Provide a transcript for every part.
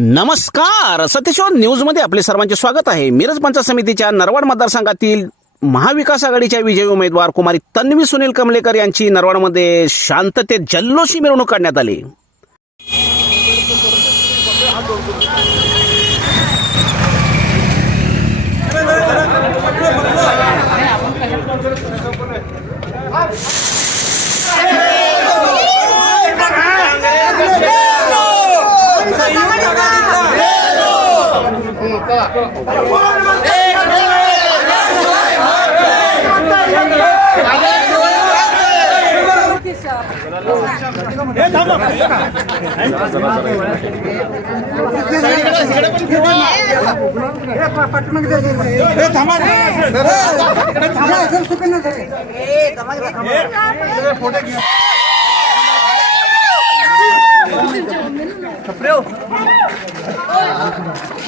नमस्कार सत्यशोध न्यूजमध्ये आपले सर्वांचे स्वागत आहे. मिरज पंचायत समितीच्या नरवाड मतदारसंघातील महाविकास आघाडीच्या विजयी उमेदवार कुमारी तन्वी सुनील कमलेकर यांची नरवाडमध्ये शांततेत जल्लोषी मिरवणूक काढण्यात आली. फोटो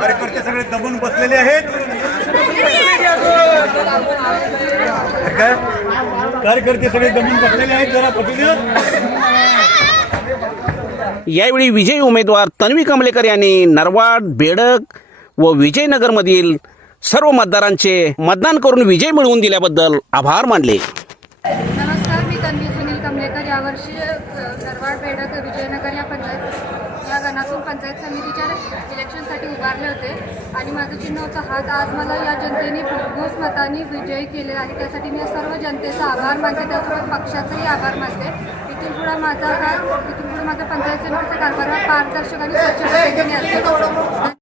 कार्यकर्ते सगळे दबून बसलेले आहेत काय कार्यकर्ते सगळे दबून बसलेले आहेत जरा द्या. यावेळी विजयी उमेदवार तन्वी कमलेकर यांनी नरवाड बेडक व विजयनगरमधील सर्व मतदारांचे मतदान करून विजय मिळवून दिल्याबद्दल आभार मानले नमस्कार मी तन्वी सुनील कमलेकर यावर्षी नरवाड बेडक विजयनगर या पंचायत या पंचायत समितीच्या इलेक्शनसाठी उभारले होते. आणि माझं चिन्ह होतं हात. आज मला या जनतेने भरघोस मताने विजयी केलेला आहे. त्यासाठी मी सर्व जनतेचा आभार मानते. त्यासोबत पक्षाचाही आभार मानते. इथून पुढे माझा हा इथून पुढे माझा पंचायत समितीचा कारभार हा पारदर्शक आणि स्वच्छ पद्धतीने